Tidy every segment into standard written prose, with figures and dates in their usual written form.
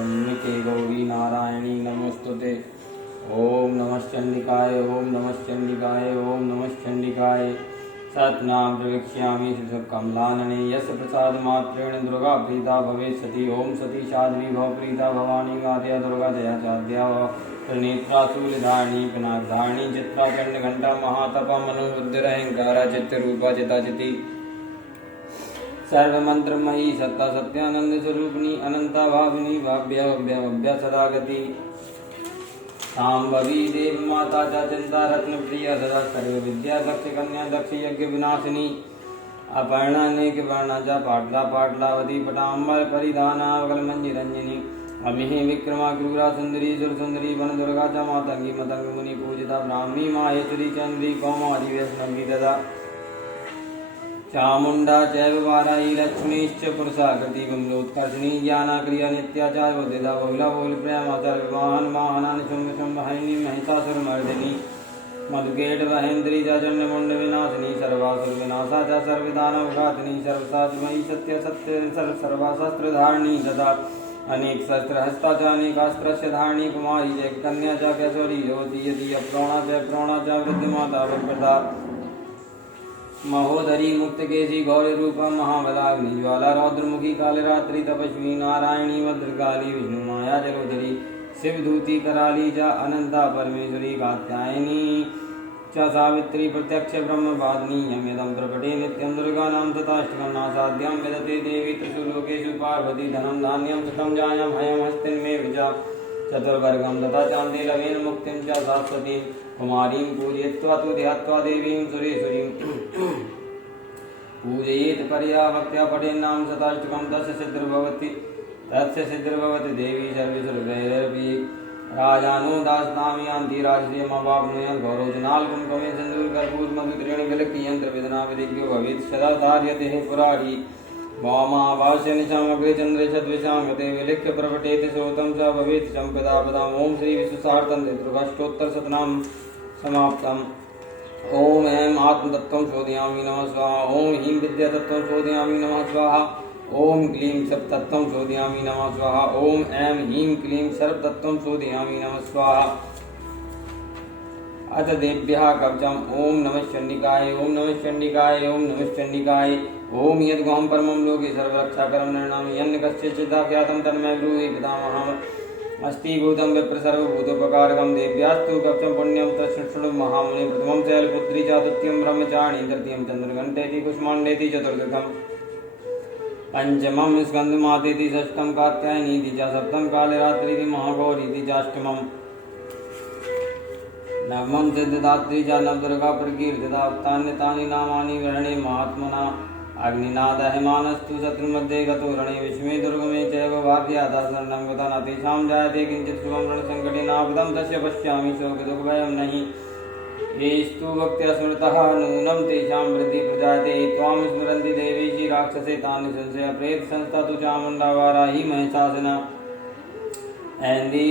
ब्रह्मिके गौरी नारायणी नमोस्तुते। ओम नमः चंडिकाय ओम नमः चंडिकाय ओम नमः चंडिकाय। सतनाम प्रवक्ष्यामि कमलानने यस्य प्रसादमात्रेण दुर्गा प्रीता भवेत् सती। ओम सती साध्वी भव प्रीता भवानी मातया दुर्गा दया चाद्या त्रिनेत्रा शूलधारिणी पिनाकधारिणी चित्रा चंडघंटा महातपा मनोबुद्धिरहंकारा चित्तरूपा चिताचिति सर्वमंत्रमयी सत्ता सत्यानंद स्वरूपिणी अनंता भाविनी भाव्य भव्य सदा गति सांभवी देव माता च चिंता रत्न प्रिय सदा सर्व विद्या दक्ष कन्या दक्ष यज्ञ विनाशिनी अपर्णा नेक वर्णा च पाटला पाटलावती पटाम्बर परिधाना वगल मंजिरंजनी अमिहि विक्रमा क्रूरा सुंदरी सुर सुंदरी वन दुर्गा च मातंगी मतंग मुनि पूजिता ब्राह्मी माहेश्वरी चंद्री कौमारी वैष्णवी तदा चामुंडा चैव वाराही लक्ष्मीश्च पुरुषाकृति विमलोत्कर्षिणी ज्ञाना क्रिया नित्याचार बुद्धिदा बहुला बहुल प्रेमाचार विवाहन वाहना शुंभ शुंभ हरिणी महिषासुरमर्दिनी मधुकेट महेन्द्री चंड मुंड विनाशिनी सर्वासुर विनाशा च सर्वदानवघातिनी सर्वसात्मयी सत्य सत्य सर्वाशस्त्रधारिणी तथा अनेक शस्त्र हस्ता च अनेकास्त्रस्य धारिणी कुमारी जय कन्या च कैशोरी ज्योति यदि अप्रोणा च वृद्धिमाता वक्रता महोदरी मुक्तकेशी गौरी रूपा महाबलाग्नि ज्वाला रौद्रमुखी कालरात्रि तपस्वी नारायणी भद्रकाली विष्णु माया जलोदरी शिवधूति कराली च अनंता परमेश्वरी कात्यायनी च सावित्री प्रत्यक्ष ब्रह्मवादिनी यम्यदं प्रकटे नित्यं दुर्गानां तथाष्टकं नासाद्यां विदते देवी त्रिषु लोकेषु पार्वती धनं धान्यं सुतं जायं हयं हस्तिन्मेव च चतुर्वर्गं तथा चान्ते लवेन मुक्तिं च शाश्वतीं कुमारीं पूजयित्वा तु ध्यात्वा देवीं सुरेश्वरीं पूजयेत् परया भक्त्या पठेन्नाम शताष्टकं तस्य सिद्धिर्भवति देवी सर्वसुरभैरवी राजानो दास्तामि यान्ति राजश्रियमवाप्नुयात् गौरवजनाल कुंकुमे सिन्दूर कर्पूर मधुद्रेण विलक्ष्य यंत्र वेदना विधिज्ञो भवेत् सदा धार्यते पुरारी वामावास्य निशामग्रे चंद्रे छद्विषां गते विलिख्य प्रकटेति श्रोतं च भवेत् संपदा पदाम् ओम श्री विश्वसार्थं दुर्गाष्टोत्तरशतनाम समाप्तम्। ओम ऐं आत्मतत्त्वं शोधयामि नमः स्वाहा। ओम ह्रीं विद्यातत्त्वं शोधयामि नमः स्वाहा। ओम क्लीं सप्तत्वं शोधयामि नमः स्वाहा। ओम ऐं ह्रीं क्लीं सर्वतत्त्वं शोधयामि नमः स्वाहा। अथ देव्यः कवचम् ओम नमः चंडिकाय ओम नमः चंडिकाय ओम नमः चंडिकाय। ओम यद्गोहं परमं लोके सर्वरक्षाकरं नृणामि यन्न कस्यचिदाख्यातं तन्मे ब्रूहि पितामहम् अस्ति भूतं विप्र सर्वभूतोपकारकं देव्यास्तु कवचं पुण्यं तच्छृणु महामुने प्रथमं शैलपुत्री च द्वितीयं ब्रह्मचारिणी तृतीयं चन्द्रघण्टेति कुष्माण्डेति चतुर्थकम् पंचमं स्कन्दमातेति षष्ठं कात्यायनीति च सप्तमं कालरात्रीति महागौरीति चाष्टमम् नवमं सिद्धदात्री च नवदुर्गा प्रकीर्तिता तान्यतानि नामानि वर्णे महात्मना अग्निनादहमानस्तु शत्रुमध्ये गतो रणे विस्मे दुर्गमे चैव भाव्यादा शरणं गता न तेषां जायते किञ्चित् शुभं रणसङ्कटे नापदं तस्य पश्यामि शोकदुःखभयं नहि येस्तु भक्त्या स्मृतः नूनं तेषां वृद्धि प्रजायते त्वां स्मरन्ति देवेशि राक्षसे तानि संशय प्रेत संस्था तु चामुण्डा वाराही महिषासना ऐन्दी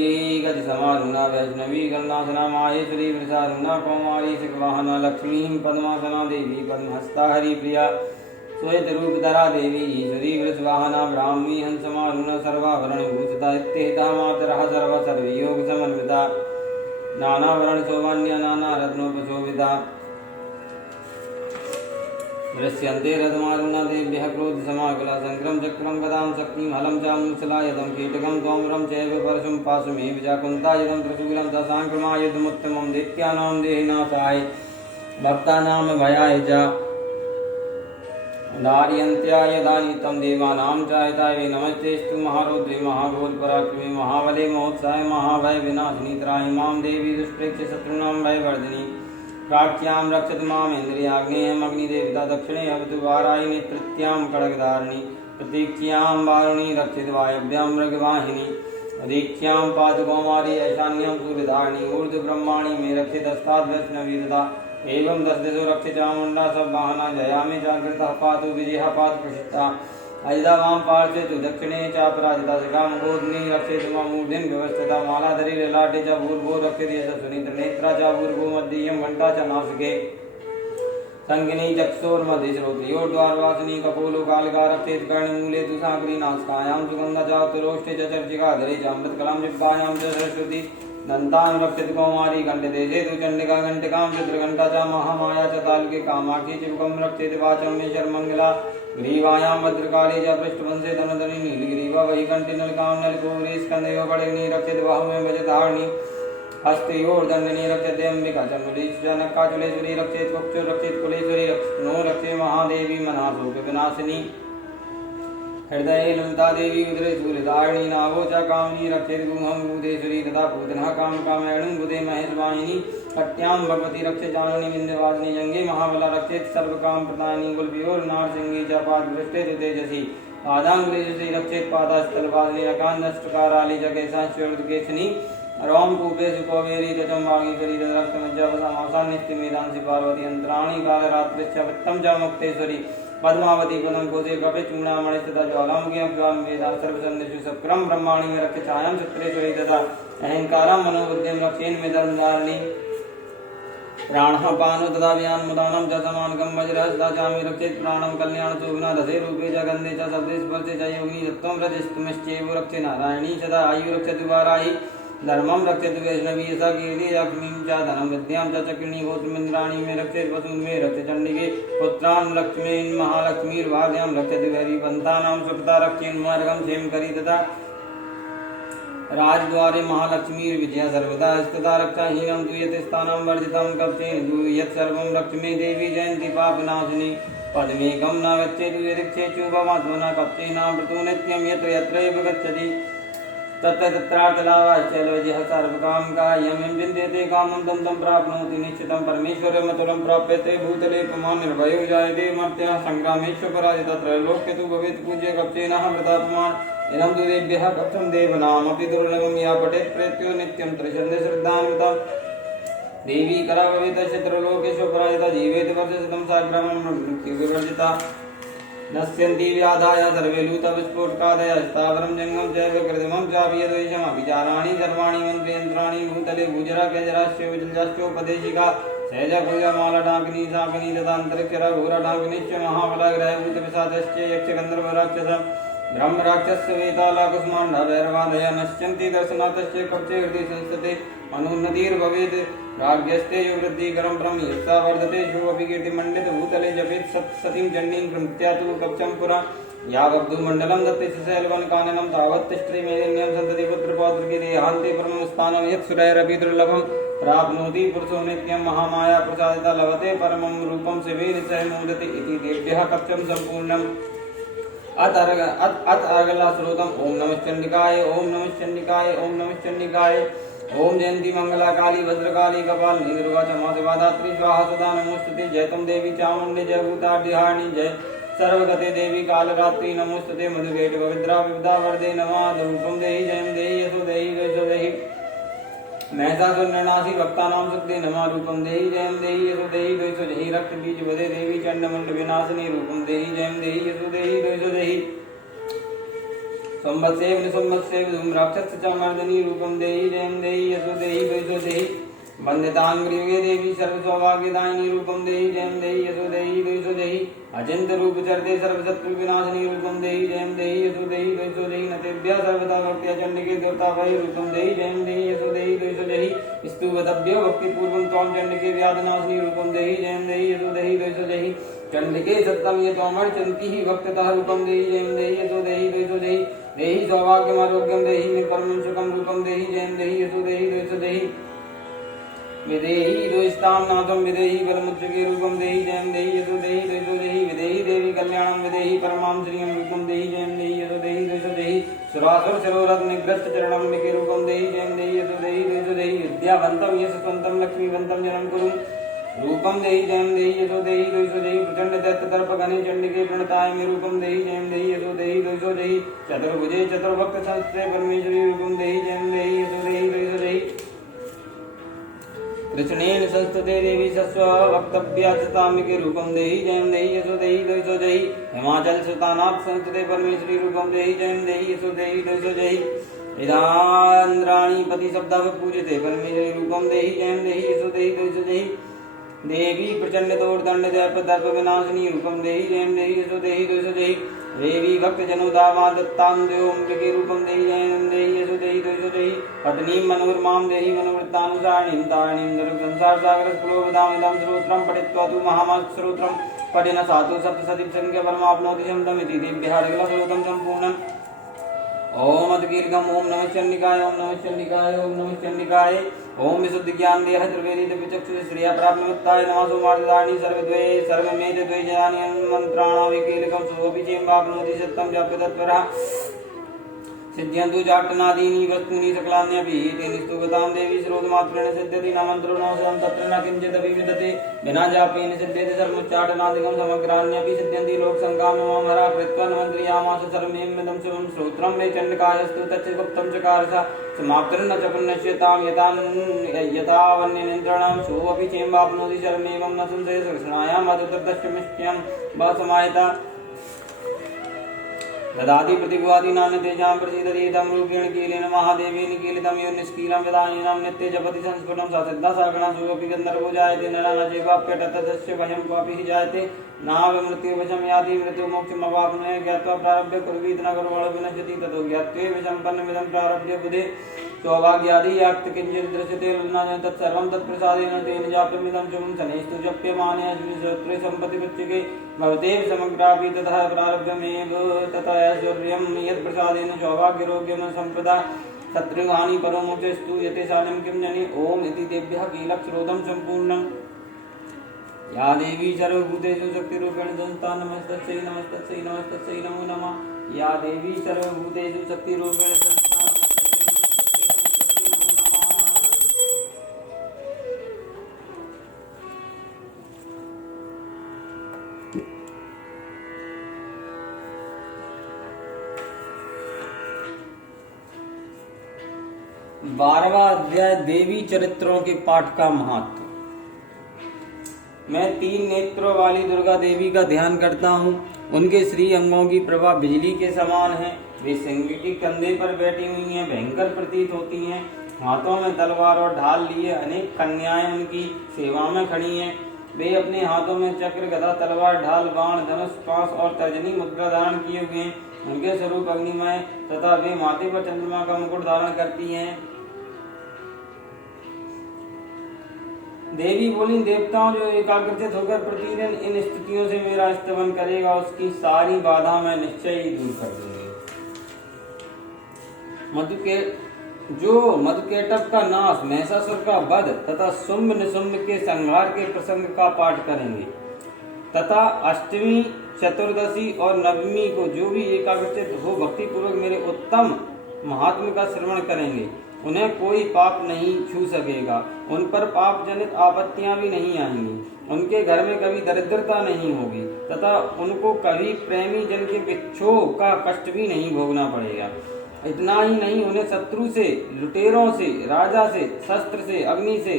गजसमारुणा वैष्णवी गणनासना माहेश्वरी वृषारुणा कौमारी शिखवाहना लक्ष्मीं पद्मासना देवी पद्महस्ता हरिप्रिया श्वेत रूपधरा देवी ईश्वरी वृषवाहना ब्राह्मी हंसमारुणा सर्वाभरण भूषिता इत्येता मातरः सर्व सर्वयोग समन्विता नानावरण शोभान्या नाना रत्नोपशोभिता दृश्यन्ते रथमारुणा देव्यः क्रोध समाकुला शङ्करं चक्रं गदां शक्तिं हलं चामुशलायुधं कीटकं त्वमरं चैव परशुं पाशुमेव च कुन्तायुधं त्रिशूलं च साङ्क्रमायुधमुत्तमं दैत्यानां देहिनाशाय भक्तानां भयाय च धारयन्त्याय दानितं देवानां चायताय नमस्तेस्तु महारौद्रे महाघोरपराक्रमे महाबले महोत्साहे महाभय विनाशिनी त्राहि मां देवी दुष्प्रेक्ष्य शत्रूणां भयवर्धिनी प्राच्यां रक्षतु मामेन्द्रियाग्नेयम् अग्निदेवता दक्षिणे अवतु वारायिनी तृतीयां खड्गधारिणी प्रतीक्ष्यां वारुणी रक्षित वायव्यां मृगवाहिनी दीक्ष्यां पातु कौमारी ईशान्यां सूर्यधारिणी ऊर्ध्वब्रह्माणि मे रक्षितस्ताद् वैष्णवी तथा एवं दशदिशो रक्षि चामुण्डा सब्वाहना जयामि जागृतः पातु विजयः पातु प्रसिद्धा अजदा वां पार्श्वे तु दक्षिणे चापराजिता शिखामगोधनी रक्षेत मूर्धिं व्यवस्थिता मालाधरी ललाटे च भूर्भो रक्षति यशस्विनी त्रिनेत्रा च भूर्भो मध्यीयं घण्टा च नासिके संगिनी चक्षुर्मध्ये श्रोत्रियोर्द्वारवासिनी कपोलो कालिका रक्षेत कर्णमूले तु सागरी नासिकायां सुगन्धा चातुरोष्ठे च चर्चिकाधरे च अमृतकलां जिह्वायां च सरस्वती दन्तां रक्षति कौमारी कण्ठदेशे तु चण्डिका घण्टिकां चित्रघण्टा च महामाया च तालके कामाक्षी चिबुकं रक्षति वाचं मे शर्मङ्गला ग्रीवायां भद्रकाली च पृष्ठवंशे धनुधनि नीलग्रीवा वैकण्ठी नलिकां नलिकोरे स्कन्धयो खड्गनी रक्षति बाहुमे भजतारिणी हस्तयोर्दण्डनी रक्षते अम्बिका चण्डुलीश्च नक्काचलेश्वरी रक्षेत् वक्षुरक्षेत् कुलेश्वरी नो रक्षे महादेवी मनाशोकविनाशिनी हृदये ललिता देवी उदरे सूर्यधारिणी नाभो च कामिनी रक्षेत् गुहं भूतेश्वरी तथा पूतनः कामकामयणुं बुधे महेशवाहिनी कट्यां भगवती रक्षे जाननी विन्ध्यवासिनी जङ्गे महाबला रक्षेत् सर्वकामप्रदायिनी गुल्फयोर्नारसिंही च पादपृष्ठे तु तेजसी पादाङ्गुलीश्वरी रक्षेत् पादास्थलवासिनी नकान्नष्टकाराली च केशांश्चोर्धकेशिनी रोम कूपे सुकोवेरी त्वचं वागीश्वरी तद्रक्तमज्जापसामासां नित्यमेधांसि पार्वती यन्त्राणि कालरात्रिश्च वित्तं च मुक्तेश्वरी पद्मावती पदं कोशे कपे चूर्णामणि तथा ज्वालामुखी वेदा सर्वसन्निषु सक्रम ब्रह्माणि में रक्ष छायां चित्रेश्वरी तथा अहंकारं मनोबुद्धिं रक्षेन् मे धर्मधारिणी प्राणः पानो तथा व्यान्मुदानं च समानकं वज्रहस्ता चामि रक्षेत् प्राणं कल्याणशोभना दशे रूपे च गन्धे च शब्दे स्पर्शे च योगिनी तत्त्वं रजस्तमश्चैव रक्षे नारायणी सदा आयु रक्षतु वाराहि धर्मं रक्षतु वैष्णवी सा कीर्ति लक्ष्मीं च धनं विद्यां च चक्रिणी गोत्रमिन्द्राणि मे रक्षेत् वसून् मे रक्षे चण्डिके पुत्रान् लक्ष्मीन् महालक्ष्मीर्भार्यां रक्षति वैरिवन्तानां सुखता रक्षेन्मार्गं क्षेमकरी तथा राजद्वारे महालक्ष्मीर्विजया सर्वदा स्थिता रक्षाहीनं तु यत् स्थानं वर्जितं कक्षेन तु यत् सर्वं लक्ष्मी देवी जयन्ती पापनाशिनी पद्मेकं न गच्छेत् यदिच्छेचु भवात्मना कक्षेनामृतो नित्यं यत्र यत्रैव गच्छति तत्र तत्रार्थलाभाश्चलोजिह सर्वकाम कार्यं विन्द्यते कामं तं तं प्राप्नोति निश्चितं परमेश्वरमतुलं प्राप्यते भूतले पुमान् निर्भयो जायते मर्त्यः सङ्ग्रामेषु पराजितः त्रैलोक्ये तु भवेत् पूज्य कक्षेनः वृतापमान् इदं तु देभ्यः कक्षं देवनामपि दुर्लभं या पठेत् प्रेत्यो नित्यं त्रिशन्ते श्रद्धान्विता देवी करा भवेत् त्रैलोकेषु पराजिता जीवेत् वर्षशतं साग्रामं मृत्युविवर्जिता नश्यन्ति व्याधाय सर्वे लूतविस्फोटकादय स्थावरं जङ्गमं चैव कृत्रिमं चापि यद्वैषमभिचाराणि सर्वाणि मन्त्रयन्त्राणि भूतले भूजराकेजराश्चैव जलजाश्चोपदेशिका सहजभुजमालडाकिनी शाकिनी तथा अन्तरिक्षरघोरडाकिनीश्च महाबलग्रहभूतपिशाचश्च यक्षगन्धर्वराक्षस ब्रह्मराक्षस्य वेतालाकुष्माण्डा भैरवादय नश्यन्ति दर्शनाथस्य कक्षे हृदि संस्थिते अनुन्नतिर्भवेत् राज्ञस्ते यो वृद्धिकरं ब्रह्म यस्सा वर्धते शोऽपि कीर्तिमण्डितभूतले जपेत् सतीं चण्डीं प्रमुत्यातु कक्षं पुरा यावद्धूमण्डलं दत्ते शैलवनकाननं तावत् तिष्ठतिमेदिन्यं सन्तति पुत्रपौत्रकी देहान्ते परमं स्थानं यत् सुरैरपि दुर्लभं प्राप्नोति पुरुषो नित्यं महामाया प्रसादिता लभते परमं रूपं शिवेन सह मोदते इति देभ्यः कक्षं सम्पूर्णम् अत अर्गला श्रोतम ओम नमः चंडिकाय ओम नमः चंडिकाय ओम नमः चंडिकाय ओम जयंती मंगला काली भद्रकाली कपालिनी दुर्गा क्षमा शिवा धात्री स्वाहा सदा नमोस्तुते जय तम देवी चामुंडे जय भूताढ्यहारिणी जय सर्वगते देवी कालरात्रि नमोस्तुते मधुकेट पवित्रा विविधा वरदे नमः रूपम देहि जयं देहि यशो देहि वैशो देहि महसासुरनरनासी भक्तानां सुखदे नमः रूपं देहि जयं देहि यशो देहि वैशो देहि रक्त बीज वदे देवी चंडमुंड विनाशिनी रूपं देहि जयं देहि यशो देहि वैशो देहि संवत्सेव निसंवत्सेव धूम राक्षस चामर्दनी रूपं देहि जयं देहि यशो देहि वैशो देहि वंदितांग्रियुगे देवी सर्वसौभाग्यदायिनी रूपं देहि जयं देहि यशो देहि वैशो देहि अचिंत्य रूप चरते सर्वशत्रु विनाशिनी रूपं देहि जयं देहि यशो देहि वैशो देहि नतेभ्यः सर्वदा भक्त्या चंडिके देवताभय रूपं देहि जयं देहि यशो देहि वैशो देहि स्तुवतभ्यो भक्तिपूर्वं त्वां चंडिके व्याधनाशिनी रूपं देहि जयं देहि यशो देहि वैशो देहि चंडिके सत्तं ये त्वामर्चन्ति हि भक्ततः रूपं देहि जयं देहि यशो देहि वैशो देहि देहि सौभाग्यमारोग्यं देहि मे परमं सुखं रूपं देहि जयं देहि यशो देहि वैशो देहि विदेहि दोस्तां नाथं विदेहि बलमुच्चके रूपं देहि जयं देहि यशो देहि वैशो देहि विदेहि देवी कल्याणं विदेहि परमां श्रियं रूपं देहि जयं देहि यशो देहि वैशो देहि सुरासुर सरोरथ निग्रस्त चरणं मिके रूपं देहि जयं देहि यशो देहि वैशो देहि विद्यावन्तं यशस्वन्तं लक्ष्मीवन्तं जनं कुरु रूपं देहि जयं देहि यशो देहि वैशो देहि प्रचण्ड दैत्यतर्पघने चण्डिके प्रणताय मे रूपं देहि जयं देहि यशो देहि वैशो देहि चतुर्भुजे चतुर्भक्त संस्थे परमेश्वरी रूपं देहि जयं देहि यशो देहि वैशो देहि कृष्णेन संस्तुते देवी सस्व वक्तव्याचतामिके रूपं देहि जयं देहि यशो देहि वैशो देहि हिमाचल सुतानाथ संस्तुते परमेश्वरी रूपं देहि जयं देहि यशो देहि वैशो देहि इदान्द्राणि पति शब्दाः पूज्यते परमेश्वरी रूपं देहि जयं देहि यशो देहि वैशो देहि देवी प्रचंड दोर्दंड दर्प दर्प विनाशिनी रूपम देहि जयं देहि यशो देहि दोषो देहि देवी भक्त जनुदावा दत्तां देवम्बिके रूपम देहि जयं देहि यशो देहि दोषो देहि पत्नीं मनोरमां देहि मनोवृत्तानुसारिणीं तारिणीं संसार सागर स्फुलोपदामिदं श्रोत्रं पठित्वा तु महामाश्रोत्रं पठेन साधु सप्तशतीं संख्या परमाप्नोति शमदमिति दिव्यहारगलफलोदं सम्पूर्णम् ओम अद्गीर्घम ओम नमः चंडिकाय ओम नमः चंडिकाय ओम नमः चंडिकाय ओम विशुद्ध ज्ञान देह त्रिवेदी विचक्षु श्रिया प्राप्तमुत्ताय नमः सोमार्दानि सर्वद्वये सर्वमेध द्वैजानि मंत्राणां विकीलकं सोऽपि चेम्बाप्नोति सत्यं जाप्य तत्परः सिद्ध्यन्तु जाट्टनादीनि वस्तूनि सकलान्यपि तेन स्तुगतां देवी श्रोतमात्रेण सिद्ध्यति न मन्त्रो न शतं तत्र न किञ्चिदपि विद्यते विना जापेन सिद्ध्यति सर्वमुच्चाटनादिकं समग्राण्यपि सिद्ध्यन्ति लोकसङ्काममहरा कृत्वा नमन्त्रियामास सर्वमेदं शिवं श्रोत्रं मे चण्डकायस्तु तच्च गुप्तं चकारसा समाप्तिर्न च पुण्यस्यतां यथावन्यनियन्त्रणं सोऽपि चेम्बाप्नोति शरमेवं न संशय कृष्णायाम् अतुतर्दश्चमिष्यं वा समायता ददाति प्रतिभवादीनां तेषां प्रसीदति रूपेण कीलेन महादेवी निकीलितं यो निष्कीलं वेदानीनां नित्ये जपति संस्फुटं सा सिद्धा सागणा सोऽपि गन्धर्वो जायते नरा न चैवाप्यटतस्य भयं क्वापि हि जायते नावमृत्युवशं याति मृत्युमोक्षमवाप्नुयात् ज्ञात्वा प्रारभ्य कुर्वीत न कर्मणो विनश्यति ततो ज्ञात्वैव सम्पन्नमिदं प्रारभ्य बुधे सौभाग्यादि याक्त किंचित दृश्यते न तत्सर्वं तत्प्रसादेन तेन जाप्यमिदं शुभं शनैस्तु जप्यमाने अस्मिन् सम्पत्ति पृच्छ्यके भवतेव समग्रापि ततः प्रारभ्यमेव तथा ऐश्वर्यं यत्प्रसादेन सौभाग्यरोग्यं सम्प्रदा शत्रुहानि परमोक्षस्तु यतेषां किं जनि ओम इति देभ्यः कीलकश्रोतं सम्पूर्णम् या देवी सर्वभूतेषु शक्तिरूपेण संस्था नमस्तस्यै नमस्तस्यै नमस्तस्यै नमो नमः या देवी सर्वभूतेषु शक्तिरूपेण संस्था बारहवां अध्याय देवी चरित्रों के पाठ का महत्व। मैं 3 नेत्रों वाली दुर्गा देवी का ध्यान करता हूँ। उनके श्री अंगों की प्रभा बिजली के समान है। वे सिंह के कंधे पर बैठी हुई हैं, भयंकर प्रतीत होती हैं। हाथों में तलवार और ढाल लिए अनेक कन्याएं उनकी सेवा में खड़ी हैं। वे अपने हाथों में चक्र, गदा, तलवार, ढाल, बाण, धनुष, पाश और तर्जनी मुद्रा धारण किए हुए हैं। उनके स्वरूप अग्निमय तथा वे माथे पर चंद्रमा का मुकुट धारण करती हैं। देवी बोली, देवताओं जो एकाग्रचित होकर प्रतिदिन इन स्थितियों से मेरा स्तवन करेगा उसकी सारी बाधा मैं निश्चय ही दूर कर दूंगी। मधुकेटक का नाश, महिषासुर का वध तथा शुंभ निशुंभ के संहार के प्रसंग का पाठ करेंगे तथा अष्टमी, चतुर्दशी और नवमी को जो भी एकाग्रचित हो भक्ति पूर्वक मेरे उत्तम महात्म का श्रवण करेंगे उन्हें कोई पाप नहीं छू सकेगा। उन पर पाप जनित आपत्तियां भी नहीं आएंगी। उनके घर में कभी दरिद्रता नहीं होगी तथा उनको कभी प्रेमी जन के विक्षोभ का कष्ट भी नहीं भोगना पड़ेगा। इतना ही नहीं, उन्हें शत्रु से, लुटेरों से, राजा से, शस्त्र से, अग्नि से,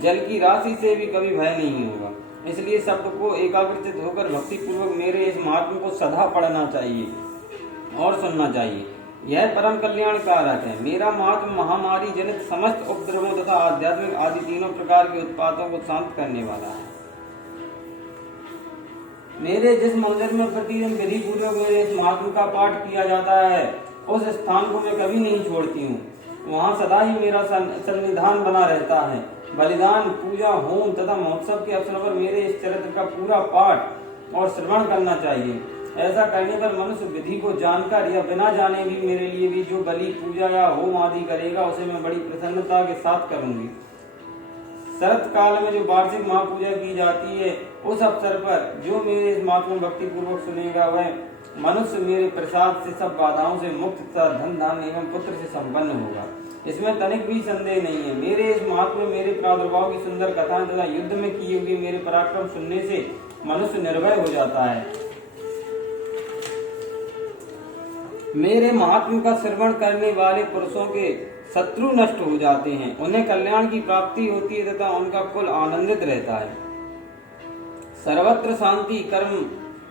जल की राशि से भी कभी भय नहीं होगा। इसलिए सबको एकाग्रचित होकर भक्ति पूर्वक मेरे इस महात्म को सदा पढ़ना चाहिए और सुनना चाहिए। यह परम कल्याणकारक है। मेरा महात्म महामारी जनित समस्त उपद्रवों तथा आध्यात्मिक आदि तीनों प्रकार के उत्पातों को शांत करने वाला है। मेरे जिस मंदिर में प्रतिदिन विधि पूर्वक मेरे इस महात्म का पाठ किया जाता है उस स्थान को मैं कभी नहीं छोड़ती हूँ। वहाँ सदा ही मेरा सन्निधान बना रहता है। बलिदान, पूजा, होम तथा महोत्सव के अवसर पर मेरे इस चरित्र का पूरा पाठ और श्रवण करना चाहिए। ऐसा करने पर मनुष्य विधि को जानकर या बिना जाने भी मेरे लिए भी जो बलि, पूजा या होम आदि करेगा उसे मैं बड़ी प्रसन्नता के साथ करूंगी। शरत काल में जो वार्षिक महापूजा की जाती है उस अवसर पर जो मेरे इस महात्मा भक्ति पूर्वक सुनेगा वह मनुष्य मेरे प्रसाद से सब बाधाओं से मुक्त तथा धन धान्य एवं पुत्र से संपन्न होगा। इसमें तनिक भी संदेह नहीं है। मेरे इस महात्मा में मेरे प्रादुर्भाव की सुंदर कथाएं तथा युद्ध में किए हुए मेरे पराक्रम सुनने से मनुष्य निर्भय हो जाता है। मेरे महात्म का श्रवण करने वाले पुरुषों के शत्रु नष्ट हो जाते हैं, उन्हें कल्याण की प्राप्ति होती है तथा उनका कुल आनंदित रहता है। सर्वत्र शांति, कर्म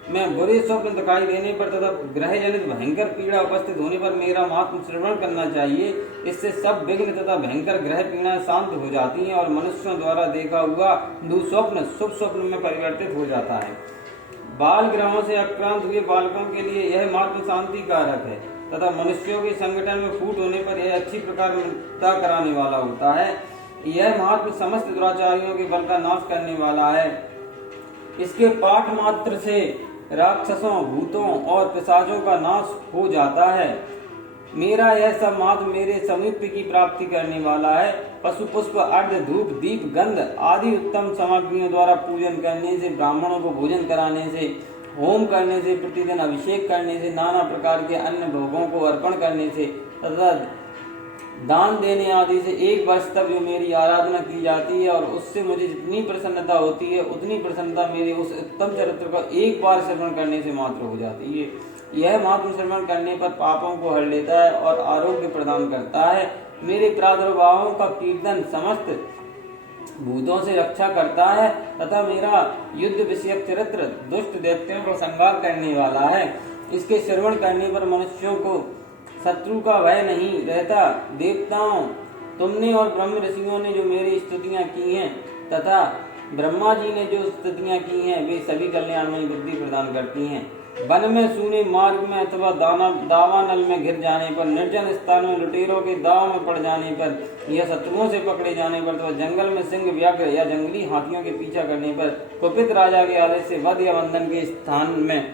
में बुरे स्वप्न दिखाई देने पर तथा ग्रह जनित भयंकर पीड़ा उपस्थित होने पर मेरा महात्म श्रवण करना चाहिए। इससे सब विघ्न तथा भयंकर ग्रह पीड़ा शांत हो जाती हैं और मनुष्यों द्वारा देखा हुआ दुस्वप्न शुभ स्वप्न में परिवर्तित हो जाता है। बाल ग्रहों से आक्रांत हुए बालकों के लिए यह महात्म शांति कारक है तथा मनुष्यों के संगठन में फूट होने पर यह अच्छी प्रकार मुक्ता कराने वाला होता है। यह महात्म समस्त दुराचारियों के बल का नाश करने वाला है। इसके पाठ मात्र से राक्षसों, भूतों और पिशाचों का नाश हो जाता है। मेरा यह सब महात्म मेरे समीप की प्राप्ति करने वाला है। पशु, पुष्प, अर्घ, धूप, दीप, गंध आदि उत्तम सामग्रियों द्वारा पूजन करने से, ब्राह्मणों को भोजन कराने से, होम करने से, प्रतिदिन अभिषेक करने से, नाना प्रकार के अन्य भोगों को अर्पण करने से तथा दान देने आदि से 1 वर्ष तक जो मेरी आराधना की जाती है और उससे मुझे जितनी प्रसन्नता होती है उतनी प्रसन्नता मेरे उस उत्तम चरित्र का एक बार श्रवण करने से मात्र हो जाती है। यह महात्म श्रवण करने पर पापों को हर लेता है और आरोग्य प्रदान करता है। मेरे प्रादुर्भावों का कीर्तन समस्त भूतों से रक्षा करता है तथा मेरा युद्ध विषयक चरित्र दुष्ट दैत्यों को संहार करने वाला है। इसके श्रवण करने पर मनुष्यों को शत्रु का भय नहीं रहता। देवताओं, तुमने और ब्रह्म ऋषियों ने जो मेरी स्तुतियां की हैं तथा ब्रह्मा जी ने जो स्तुतियां की हैं वे सभी कल्याणमयी बुद्धि प्रदान करती हैं। वन में, सूने मार्ग में अथवा दावानल में घिर जाने पर, निर्जन स्थान में लुटेरों के दाव में पड़ जाने पर या शत्रुओं से पकड़े जाने पर, तो जंगल में सिंह, व्याघ्र या जंगली हाथियों के पीछा करने पर, कुपित राजा के आदेश से वध या बंधन के स्थान में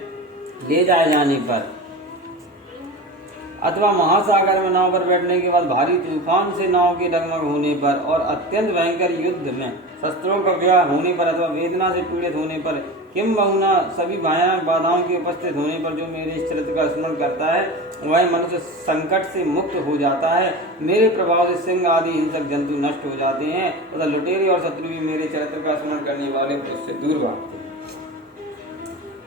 ले जाए जाने पर, अथवा महासागर में नाव पर बैठने के बाद भारी तूफान से नाव के डगमग होने पर और अत्यंत भयंकर युद्ध में शस्त्रों का व्यय होने पर अथवा वेदना से पीड़ित होने पर, किंबहुना सभी भयानक बाधाओं के उपस्थित होने पर जो मेरे इस चरित्र का स्मरण करता है वह मनुष्य संकट से मुक्त हो जाता है। मेरे प्रभाव से सिंह आदि हिंसक जंतु नष्ट हो जाते हैं तथा लुटेरे और शत्रु भी मेरे चरित्र का स्मरण करने वाले पुरुष से दूर भागते हैं।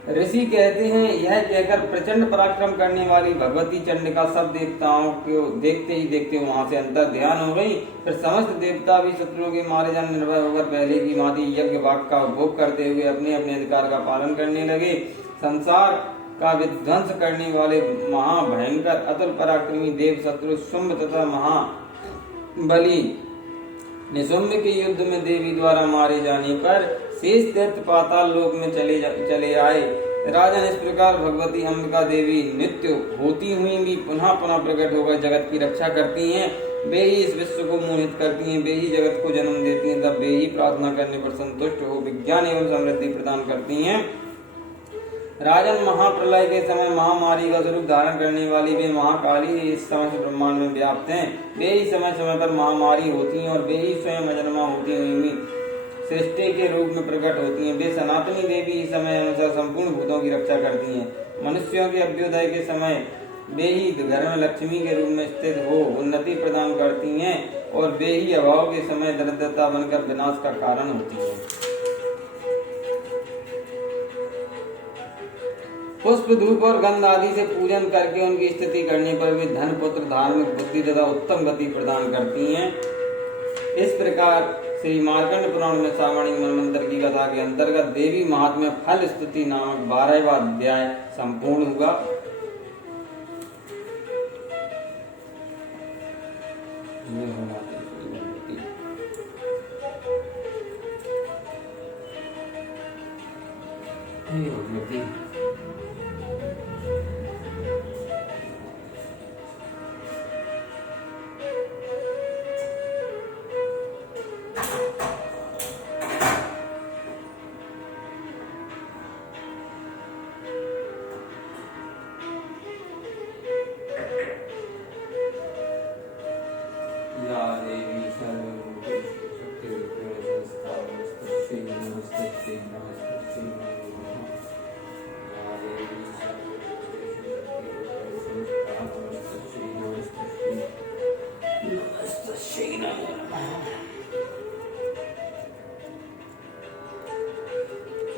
ऋषि कहते हैं, यह कहकर प्रचंड पराक्रम करने वाली भगवती चंडिका सब देवताओं को देखते ही देखते वहां से अंतर ध्यान हो गई। फिर समस्त देवता भी शत्रुओं के मारे जाने निर्भय होकर पहले की भांति यज्ञ भाग का उपभोग करते हुए अपने अपने अधिकार का पालन करने लगे। संसार का विध्वंस करने वाले महाभयंकर अतुल पराक्रमी देव शत्रु शुंभ तथा महाबली निशुंभ के युद्ध में देवी द्वारा मारे जाने पर शेष दैत्य पाताल लोक में चले आए। राजन, इस प्रकार भगवती अंबिका देवी नित्य होती हुई भी पुनः पुनः प्रकट होकर जगत की रक्षा करती हैं। वे ही इस विश्व को मोहित करती हैं, वे ही जगत को जन्म देती हैं, तब वे ही प्रार्थना करने पर संतुष्ट हो विज्ञान एवं समृद्धि प्रदान करती हैं। राजन, महाप्रलय के समय महामारी का स्वरूप धारण करने वाली वे महाकाली इस समस्त ब्रह्मांड में व्याप्त हैं। वे ही समय समय पर महामारी होती हैं और वे ही स्वयं अजन्मा होती हुई सृष्टि के रूप में प्रकट होती हैं। वे सनातनी देवी इस समय अनुसार संपूर्ण भूतों की रक्षा करती हैं। मनुष्यों के अभ्युदय के समय वे ही घर में लक्ष्मी के रूप में स्थित हो उन्नति प्रदान करती हैं और वे ही अभाव के समय दरिद्रता बनकर विनाश का कारण होती हैं। पुष्प, धूप और गंध आदि से पूजन करके उनकी स्थिति करने पर वे धन, पुत्र, धार्मिक बुद्धि तथा उत्तम गति प्रदान करती हैं। इस प्रकार श्री मार्कंड पुराण में श्रावणी मनवंतर की कथा के अंतर्गत देवी महात्म्य फल स्तुति नामक 12वां अध्याय संपूर्ण हुआ।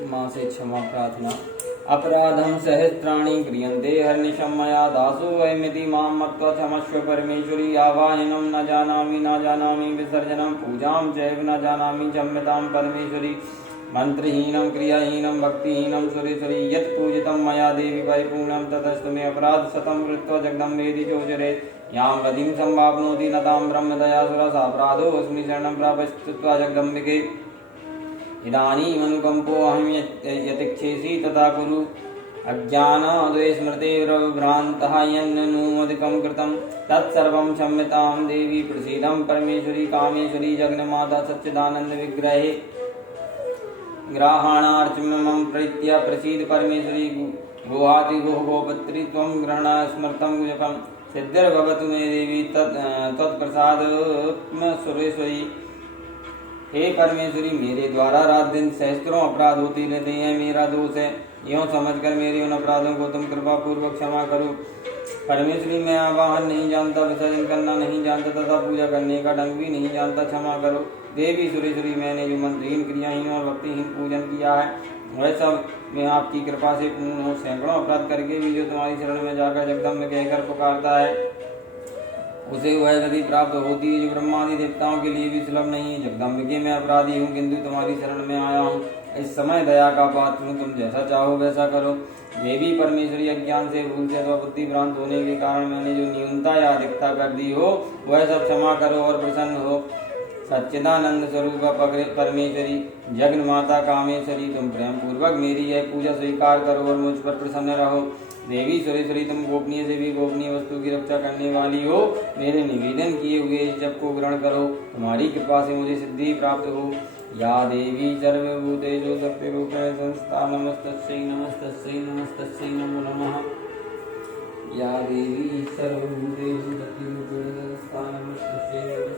माँ से क्षमा प्रार्थना। अपराधम सहस्राणि क्रियन्ते हर्निशं मया दासो वयमिति मां मत्वा क्षमस्व परमेश्वरी। आवाहनं न जानामि विसर्जनं पूजां चैव न जानामि क्षम्यतां परमेश्वरी। मंत्रहीनं क्रियाहीनं भक्तिहीनं सुरेश्वरी यत् पूजितं मया देवी परिपूर्णं ततस्तु मे अपराध शतं कृत्वा जगदम्बेति चोचरे यां गतिं सम्वाप्नोति न तां ब्रह्मदया सापराधोऽस्मि शरणं प्रापश्चित्वा जगदम्बिके इदानीमनुकम्पोऽहं यतिक्षेसि तथा कुरु अज्ञानाद्वैस्मृतिर्भ्रान्तः यन्ननुमदिकं कृतं तत्सर्वं क्षम्यतां देवी प्रसीदं परमेश्वरी कामेश्वरी जगन्माता सच्चिदानन्दविग्रहे ग्रहाणार्चमं प्रीत्या प्रसीद परमेश्वरी गुहाति गोपत्री त्वं ग्रहण स्मृतं जपं सिद्धिर्भवतु मे देवी तत्प्रसादात्म सुरेश्वरी। हे परमेश्वरी, मेरे द्वारा रात दिन सहस्त्रों अपराध होते रहते हैं, मेरा दोष है, यूँ समझकर मेरे उन अपराधों को तुम कृपा पूर्वक क्षमा करो। परमेश्वरी, मैं आवाहन नहीं जानता, विसर्जन करना नहीं जानता तथा पूजा करने का ढंग भी नहीं जानता, क्षमा करो। देवी सुरेश्वरी, मैंने जो मंत्रहीन क्रियाहीन और भक्तिहीन पूजन किया है वह सब मैं आपकी कृपा से पूर्ण हो। सैकड़ों अपराध करके भी जो तुम्हारी शरण में जाकर जगदम्ब कहकर पुकारता है उसे वह गति प्राप्त होती है जो ब्रह्मादि देवताओं के लिए भी सुलभ नहीं है। जगदम्बिके मैं अपराधी हूँ, किंतु तुम्हारी शरण में आया हूँ। इस समय दया का पात्र हूँ, तुम जैसा चाहो वैसा करो। देवी परमेश्वरी, अज्ञान से भूल से अथवा बुद्धि भ्रांत होने के कारण मैंने जो न्यूनता या अधिकता कर दी हो वह सब क्षमा करो और प्रसन्न हो। सच्चिदानंद स्वरूप परमेश्वरी, जगन माता कामेश्वरी, तुम प्रेम पूर्वक मेरी यह पूजा स्वीकार करो और मुझ पर प्रसन्न रहो। देवी सुरेश्वरी, तुम गोपनीय से भी गोपनीय वस्तु की रक्षा करने वाली हो, मेरे निवेदन किए हुए इस जप को ग्रहण करो, तुम्हारी कृपा से मुझे सिद्धि प्राप्त हो। या देवी सर्वभूतेषु शक्तिरूपेण संस्था नमस्तस्यै नमस्तस्यै नमस्तस्यै नमो नमः। या देवी सर्वभूतेषु शक्तिरूपेण संस्था नमस्तस्यै